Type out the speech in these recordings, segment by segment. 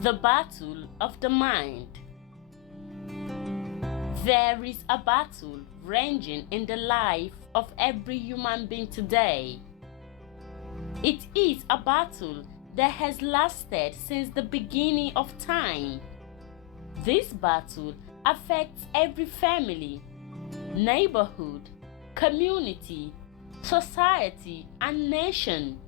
The battle of the mind. There is a battle raging in the life of every human being today. It is a battle that has lasted since the beginning of time. This battle affects every family, neighborhood, community, society, and nation.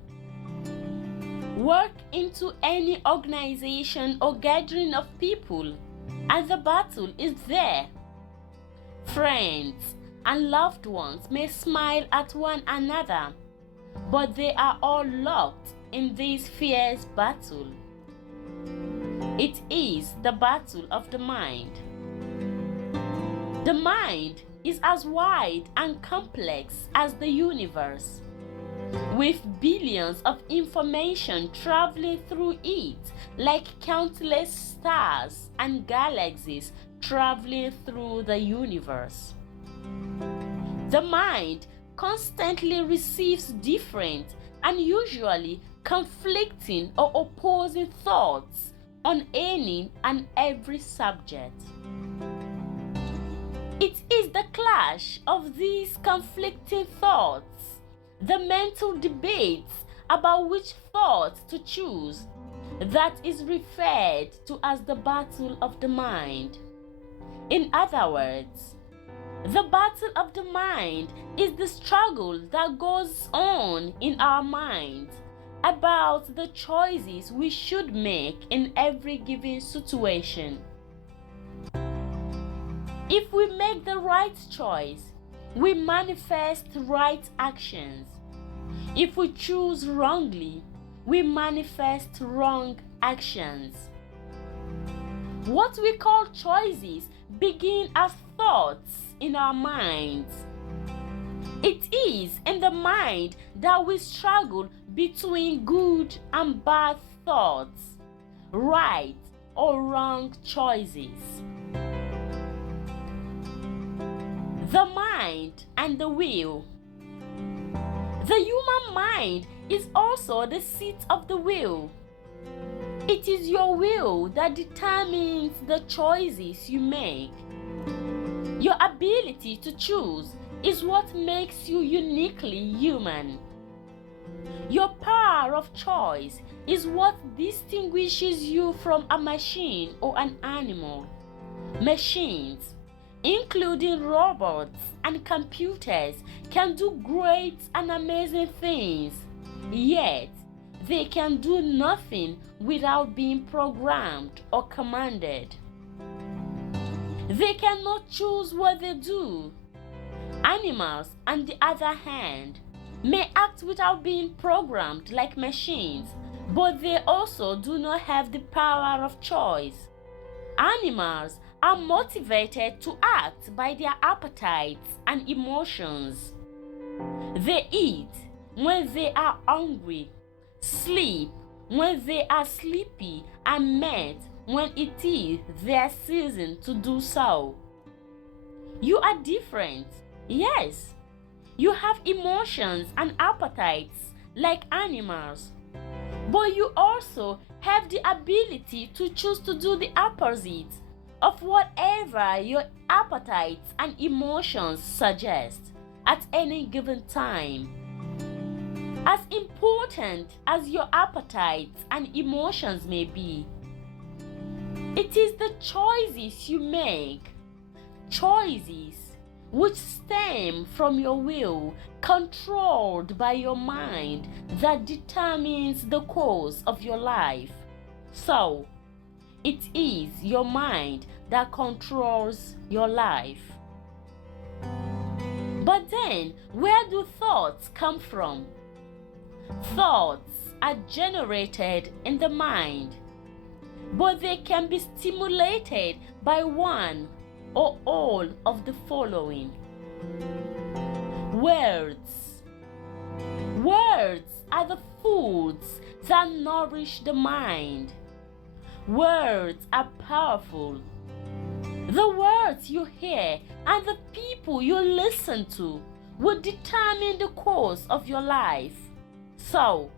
Work into any organization or gathering of people, and the battle is there. Friends and loved ones may smile at one another, but they are all locked in this fierce battle. It is the battle of the mind. The mind is as wide and complex as the universe, with billions of information traveling through it like countless stars and galaxies traveling through the universe. The mind constantly receives different and usually conflicting or opposing thoughts on any and every subject. It is the clash of these conflicting thoughts, the mental debates about which thought to choose, that is referred to as the battle of the mind. In other words, the battle of the mind is the struggle that goes on in our minds about the choices we should make in every given situation. If we make the right choice, we manifest right actions. If we choose wrongly, we manifest wrong actions. What we call choices begin as thoughts in our minds. It is in the mind that we struggle between good and bad thoughts, right or wrong choices. The mind and the will. The human mind is also the seat of the will. It is your will that determines the choices you make. Your ability to choose is what makes you uniquely human. Your power of choice is what distinguishes you from a machine or an animal. Machines, including robots and computers, can do great and amazing things, yet they can do nothing without being programmed or commanded. They cannot choose what they do. Animals, on the other hand, may act without being programmed like machines, but they also do not have the power of choice. Animals are motivated to act by their appetites and emotions. They eat when they are hungry, sleep when they are sleepy, and mate when it is their season to do so. You are different, yes. You have emotions and appetites like animals, but you also have the ability to choose to do the opposite of whatever your appetites and emotions suggest at any given time. As important as your appetites and emotions may be, it is the choices you make, choices which stem from your will, controlled by your mind, that determines the course of your life. So, it is your mind that controls your life. But then, where do thoughts come from? Thoughts are generated in the mind, but they can be stimulated by one or all of the following. Words. Words are the foods that nourish the mind. Words are powerful. The words you hear and the people you listen to will determine the course of your life. So,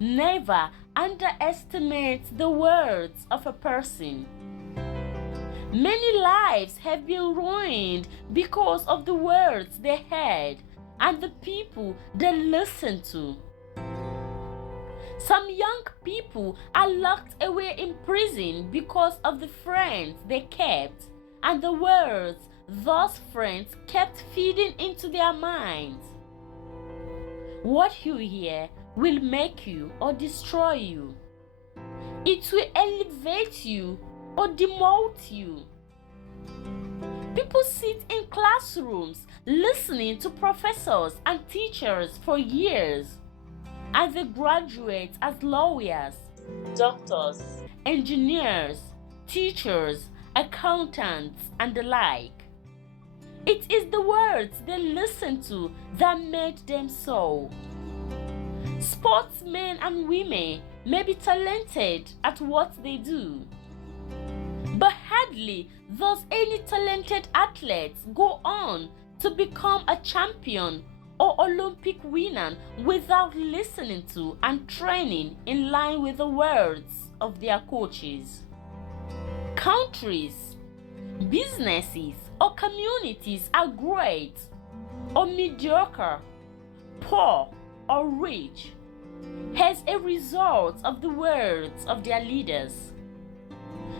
Never underestimate the words of a person. Many lives have been ruined because of the words they heard and the people they listened to. Some young people are locked away in prison because of the friends they kept and the words those friends kept feeding into their minds. What you hear will make you or destroy you. It will elevate you or demote you. People sit in classrooms listening to professors and teachers for years, and they graduate as lawyers, doctors, engineers, teachers, accountants, and the like. It is the words they listened to that made them so. Sportsmen and women may be talented at what they do, but hardly does any talented athlete go on to become a champion or Olympic winner without listening to and training in line with the words of their coaches. Countries, businesses, or communities are great or mediocre, poor or rich as a result of the words of their leaders.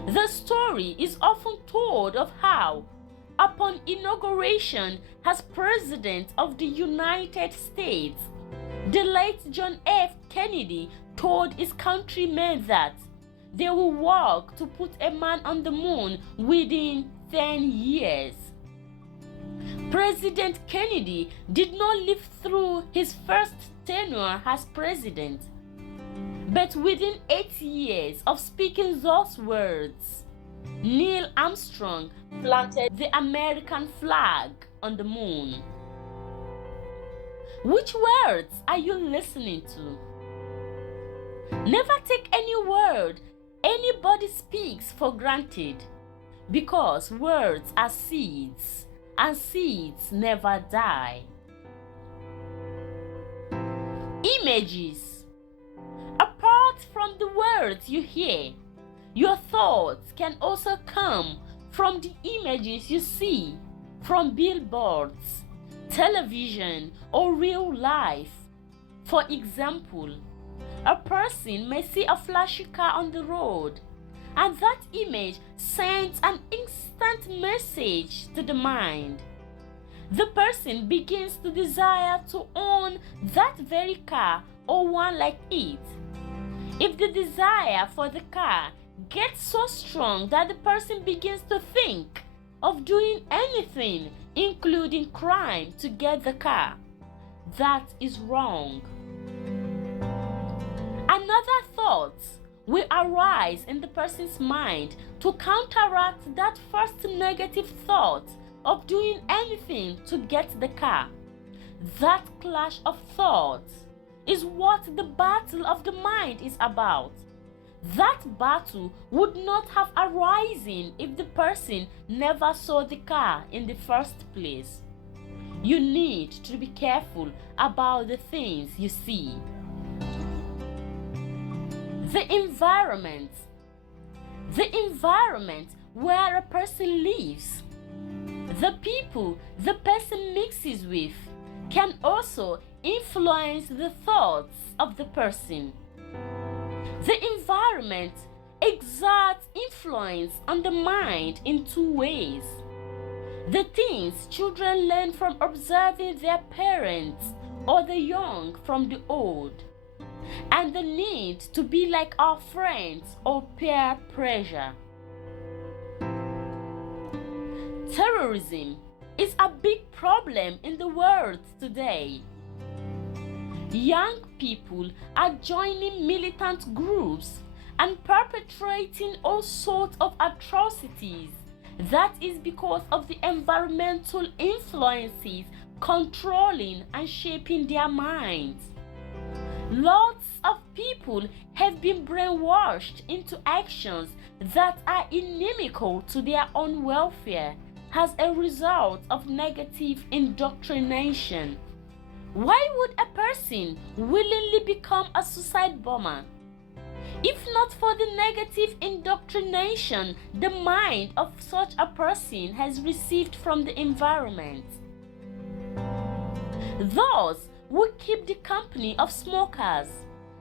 The story is often told of how, upon inauguration as President of the United States, the late John F. Kennedy told his countrymen that they will work to put a man on the moon within 10 years. President Kennedy did not live through his first tenure as president, but within 8 years of speaking those words, Neil Armstrong planted the American flag on the moon. Which words are you listening to? Never take any word anybody speaks for granted, because words are seeds, and seeds never die. Images. Apart from the words you hear, your thoughts can also come from the images you see from billboards, television, or real life. For example, a person may see a flashy car on the road, and that image sends an instant message to the mind. The person begins to desire to own that very car or one like it. If the desire for the car gets so strong that the person begins to think of doing anything, including crime, to get the car, that is wrong. Another thought will arise in the person's mind to counteract that first negative thought of doing anything to get the car. That clash of thoughts is what the battle of the mind is about. That battle would not have arisen if the person never saw the car in the first place. You need to be careful about the things you see. The environment. The environment where a person lives. The people the person mixes with can also influence the thoughts of the person. The environment exerts influence on the mind in two ways. The things children learn from observing their parents or the young from the old, and the need to be like our friends or peer pressure. Terrorism is a big problem in the world today. Young people are joining militant groups and perpetrating all sorts of atrocities. That is because of the environmental influences controlling and shaping their minds. Lots of people have been brainwashed into actions that are inimical to their own welfare as a result of negative indoctrination. Why would a person willingly become a suicide bomber? If not for the negative indoctrination the mind of such a person has received from the environment. Those who keep the company of smokers,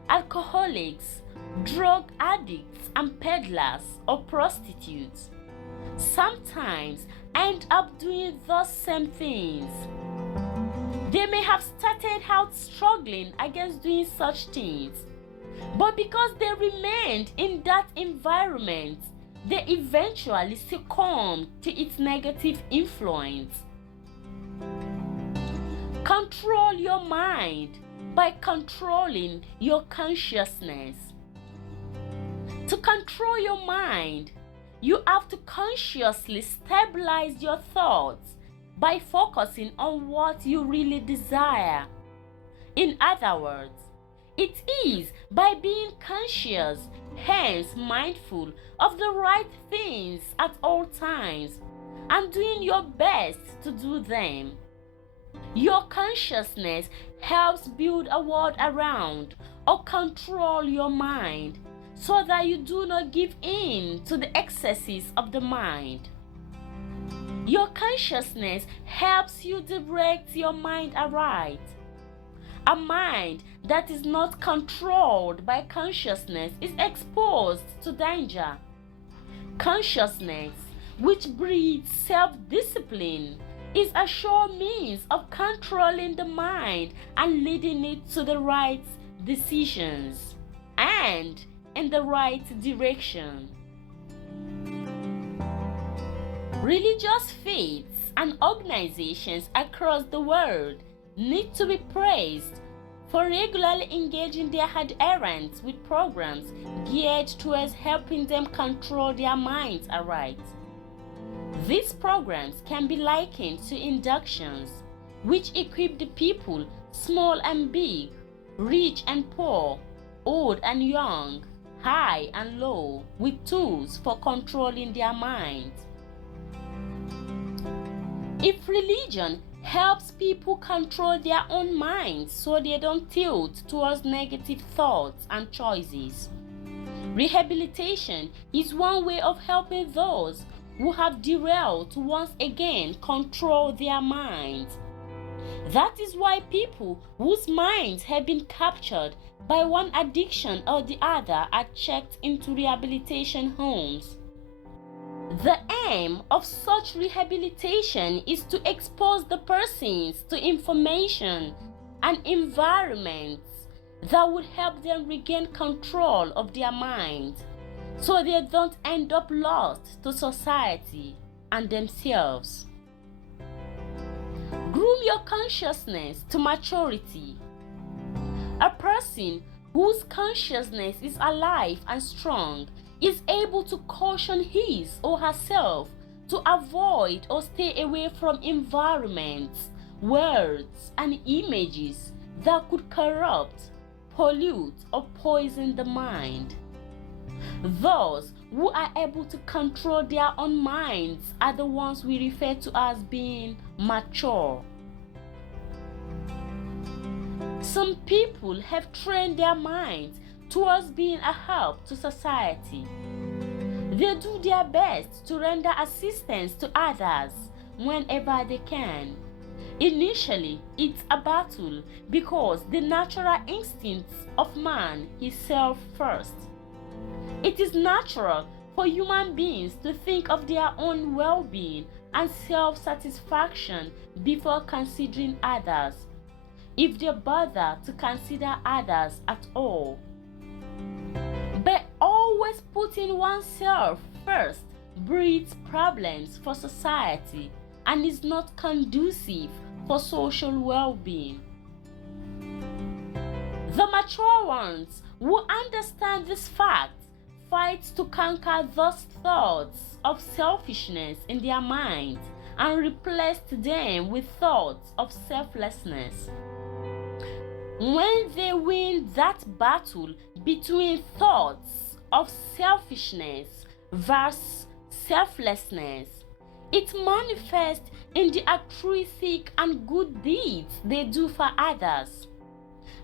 alcoholics, drug addicts, and peddlers or prostitutes sometimes end up doing those same things. They may have started out struggling against doing such things, but because they remained in that environment, they eventually succumbed to its negative influence. Control your mind by controlling your consciousness. To control your mind, you have to consciously stabilize your thoughts by focusing on what you really desire. In other words, it is by being conscious, hence mindful of the right things at all times and doing your best to do them. Your consciousness helps build a world around or control your mind so that you do not give in to the excesses of the mind. Your consciousness helps you direct your mind aright. A mind that is not controlled by consciousness is exposed to danger. Consciousness, which breeds self-discipline, is a sure means of controlling the mind and leading it to the right decisions and in the right direction. Religious faiths and organizations across the world need to be praised for regularly engaging their adherents with programs geared towards helping them control their minds aright. These programs can be likened to inductions, which equip the people, small and big, rich and poor, old and young, high and low, with tools for controlling their minds. If religion helps people control their own minds so they don't tilt towards negative thoughts and choices, rehabilitation is one way of helping those who have derailed to once again control their minds. That is why people whose minds have been captured by one addiction or the other are checked into rehabilitation homes. The aim of such rehabilitation is to expose the persons to information and environments that would help them regain control of their minds so they don't end up lost to society and themselves. Groom your consciousness to maturity. A person whose consciousness is alive and strong is able to caution his or herself to avoid or stay away from environments, words, and images that could corrupt, pollute, or poison the mind. Those who are able to control their own minds are the ones we refer to as being mature. Some people have trained their minds towards being a help to society. They do their best to render assistance to others whenever they can. Initially, it's a battle because the natural instincts of man is self first. It is natural for human beings to think of their own well-being and self-satisfaction before considering others, if they bother to consider others at all. But always putting oneself first breeds problems for society and is not conducive for social well-being. The mature ones who understand this fact fight to conquer those thoughts of selfishness in their minds and replace them with thoughts of selflessness. When they win that battle between thoughts of selfishness versus selflessness, It manifests in the altruistic and good deeds they do for others.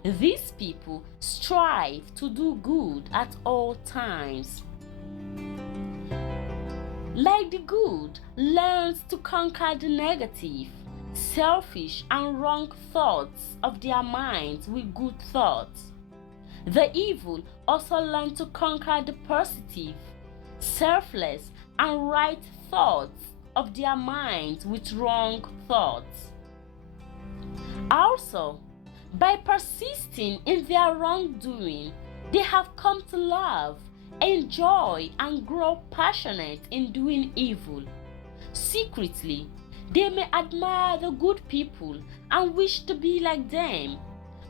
These people strive to do good at all times. Like the good, learns to conquer the negative, selfish and wrong thoughts of their minds with good thoughts. The evil also learn to conquer the positive, selfless and right thoughts of their minds with wrong thoughts. Also, by persisting in their wrongdoing, they have come to love, enjoy, and grow passionate in doing evil. Secretly, they may admire the good people and wish to be like them,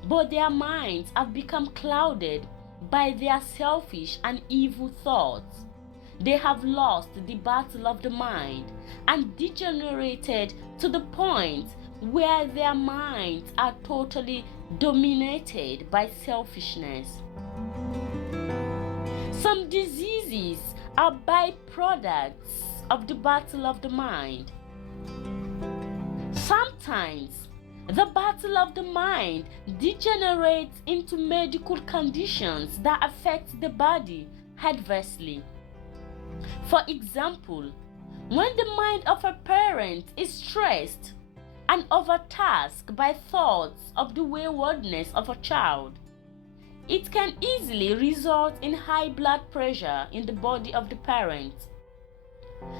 but their minds have become clouded by their selfish and evil thoughts. They have lost the battle of the mind and degenerated to the point where their minds are totally dominated by selfishness. Some diseases are byproducts of the battle of the mind. Sometimes the battle of the mind degenerates into medical conditions that affect the body adversely. For example, when the mind of a parent is stressed and overtasked by thoughts of the waywardness of a child, it can easily result in high blood pressure in the body of the parent.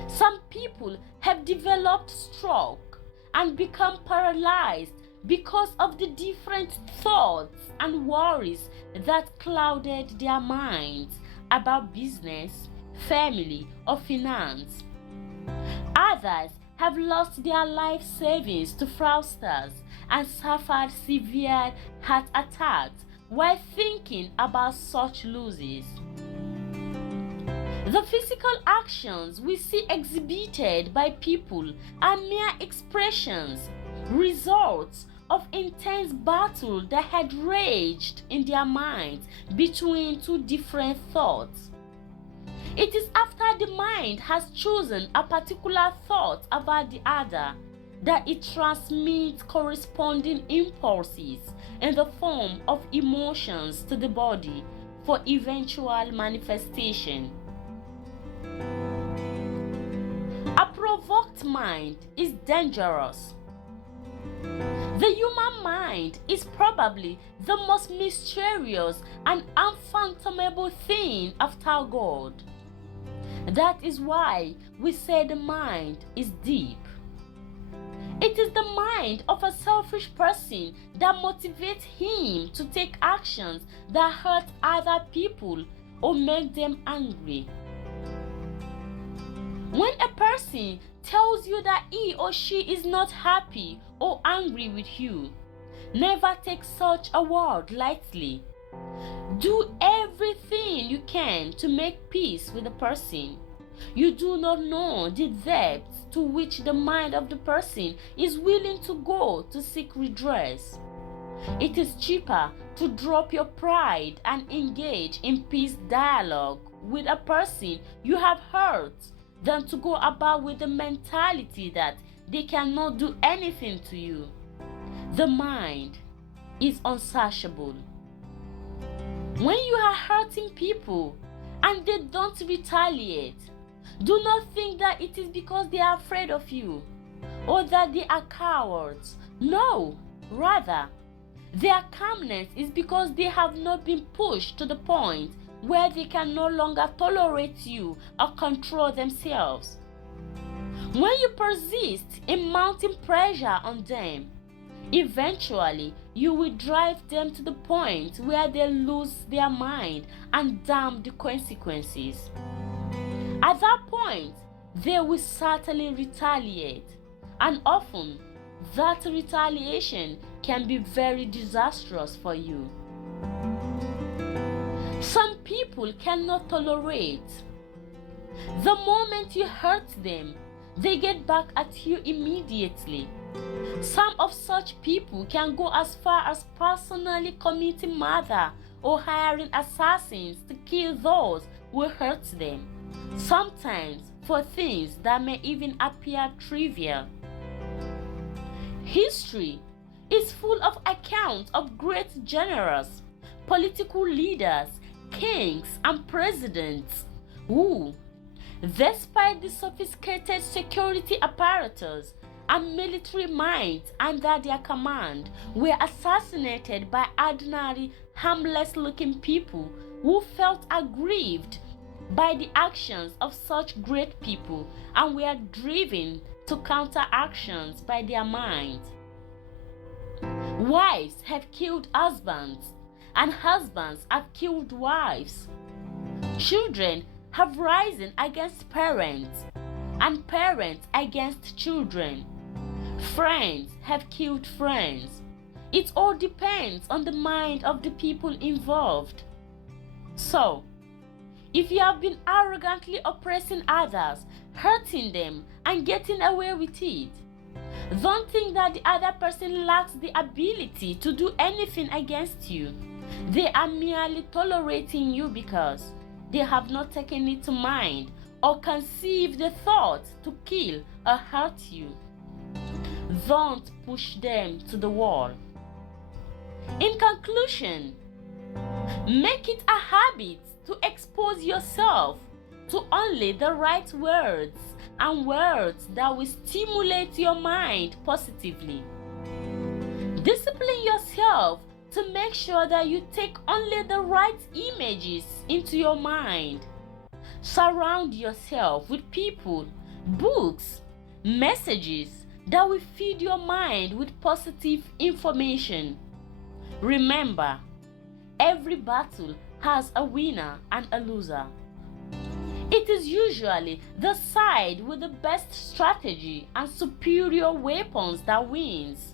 Some people have developed stroke and become paralyzed because of the different thoughts and worries that clouded their minds about business, family, or finance. Others have lost their life savings to fraudsters and suffered severe heart attacks while thinking about such losses. The physical actions we see exhibited by people are mere expressions, results of intense battle that had raged in their minds between two different thoughts. It is after the mind has chosen a particular thought about the other that it transmits corresponding impulses in the form of emotions to the body for eventual manifestation. A provoked mind is dangerous. The human mind is probably the most mysterious and unfathomable thing after God. That is why we say the mind is deep. It is the mind of a selfish person that motivates him to take actions that hurt other people or make them angry. When a person tells you that he or she is not happy or angry with you, never take such a word lightly. Do everything you can to make peace with the person. You do not know the depths to which the mind of the person is willing to go to seek redress. It is cheaper to drop your pride and engage in peace dialogue with a person you have hurt than to go about with the mentality that they cannot do anything to you. The mind is unsatiable. When you are hurting people and they don't retaliate, do not think that it is because they are afraid of you or that they are cowards. No, rather, their calmness is because they have not been pushed to the point where they can no longer tolerate you or control themselves. When you persist in mounting pressure on them, eventually you will drive them to the point where they lose their mind and damn the consequences. At that point, they will certainly retaliate, and often that retaliation can be very disastrous for you. Some people cannot tolerate. The moment you hurt them, they get back at you immediately. Some of such people can go as far as personally committing murder or hiring assassins to kill those who hurt them, sometimes for things that may even appear trivial. History is full of accounts of great generals, political leaders, kings, and presidents who, despite the sophisticated security apparatus and military might under their command, were assassinated by ordinary, harmless-looking people who felt aggrieved by the actions of such great people and were driven to counter-actions by their minds. Wives have killed husbands, and husbands have killed wives. Children have risen against parents, and parents against children. Friends have killed friends. It all depends on the mind of the people involved. So, if you have been arrogantly oppressing others, hurting them, and getting away with it, don't think that the other person lacks the ability to do anything against you. They are merely tolerating you because they have not taken it to mind or conceived the thought to kill or hurt you. Don't push them to the wall. In conclusion, make it a habit to expose yourself to only the right words and words that will stimulate your mind positively. Discipline yourself to make sure that you take only the right images into your mind. Surround yourself with people, books, messages that will feed your mind with positive information. Remember, every battle has a winner and a loser. It is usually the side with the best strategy and superior weapons that wins.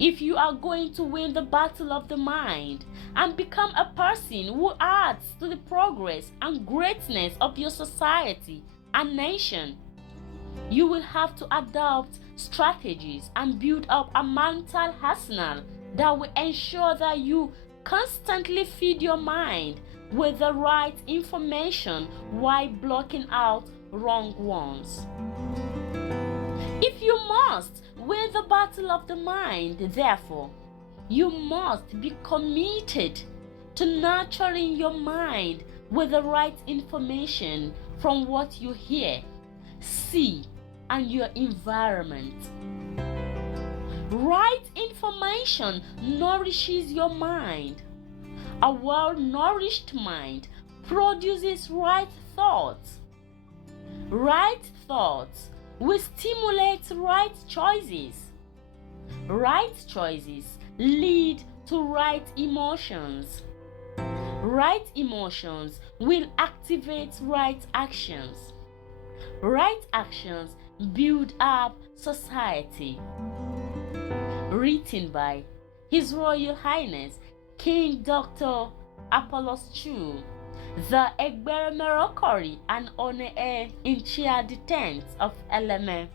If you are going to win the battle of the mind and become a person who adds to the progress and greatness of your society and nation, you will have to adopt strategies and build up a mental arsenal that will ensure that you constantly feed your mind with the right information while blocking out wrong ones. If you must win the battle of the mind, therefore, you must be committed to nurturing your mind with the right information from what you hear, see, and your environment. Right information nourishes your mind. A well-nourished mind produces right thoughts. Right thoughts will stimulate right choices. Right choices lead to right emotions. Right emotions will activate right actions. Right actions build up society. Written by His Royal Highness King Dr. Apollos Chu, the Egbere Merokori and One in Chair the 10th of Eleme.